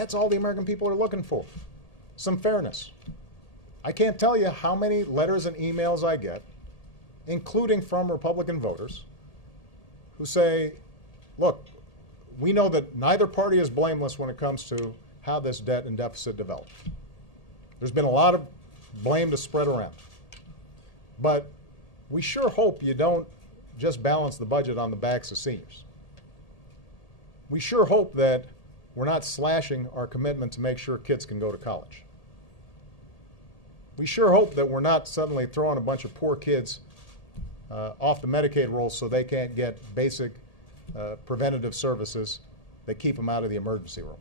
That's all the American people are looking for. Some fairness. I can't tell you how many letters and emails I get, including from Republican voters, who say, look, we know that neither party is blameless when it comes to how this debt and deficit developed. There's been a lot of blame to spread around. But we sure hope you don't just balance the budget on the backs of seniors. We sure hope that we're not slashing our commitment to make sure kids can go to college. We sure hope that we're not suddenly throwing a bunch of poor kids off the Medicaid rolls so they can't get basic preventative services that keep them out of the emergency room.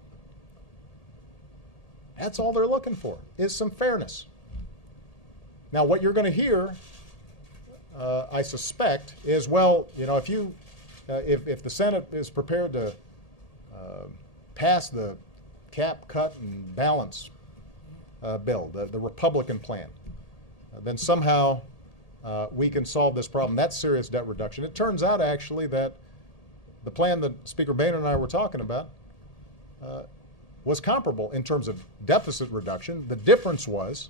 That's all they're looking for, is some fairness. Now, what you're going to hear, I suspect, is, well, you know, if the Senate is prepared to pass the cap, cut, and balance bill, the Republican plan, then somehow we can solve this problem. That's serious debt reduction. It turns out, actually, that the plan that Speaker Boehner and I were talking about was comparable in terms of deficit reduction. The difference was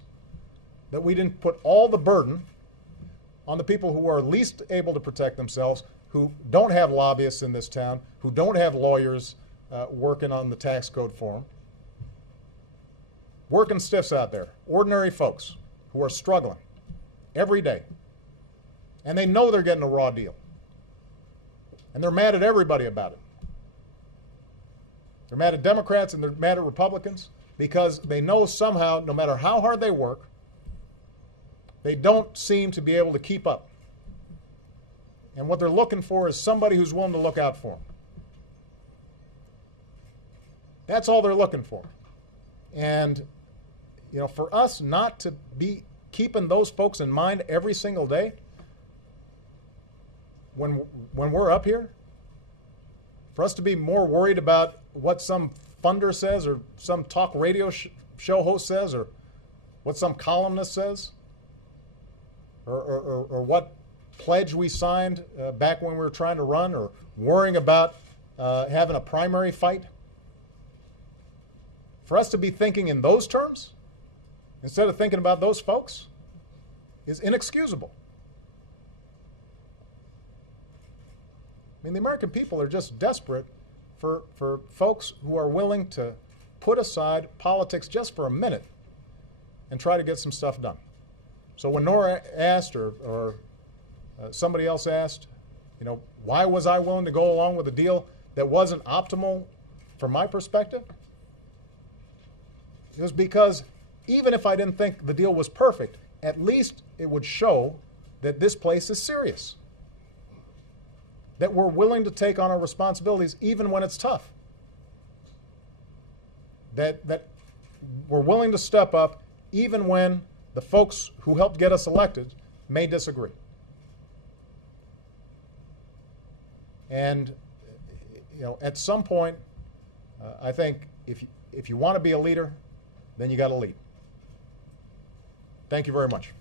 that we didn't put all the burden on the people who are least able to protect themselves, who don't have lobbyists in this town, who don't have lawyers working on the tax code for them. Working stiffs out there, ordinary folks who are struggling every day. And they know they're getting a raw deal. And they're mad at everybody about it. They're mad at Democrats and they're mad at Republicans because they know somehow, no matter how hard they work, they don't seem to be able to keep up. And what they're looking for is somebody who's willing to look out for them. That's all they're looking for. And, you know, for us not to be keeping those folks in mind every single day when we're up here, for us to be more worried about what some funder says or some talk radio show host says or what some columnist says or what pledge we signed back when we were trying to run, or worrying about having a primary fight. For us to be thinking in those terms instead of thinking about those folks is inexcusable. I mean, the American people are just desperate for folks who are willing to put aside politics just for a minute and try to get some stuff done. So when Nora asked, or somebody else asked, you know, why was I willing to go along with a deal that wasn't optimal from my perspective? It was because even if I didn't think the deal was perfect, at least it would show that this place is serious, that we're willing to take on our responsibilities even when it's tough, that we're willing to step up even when the folks who helped get us elected may disagree. And, you know, at some point, I think if you want to be a leader, then you got to lead. Thank you very much.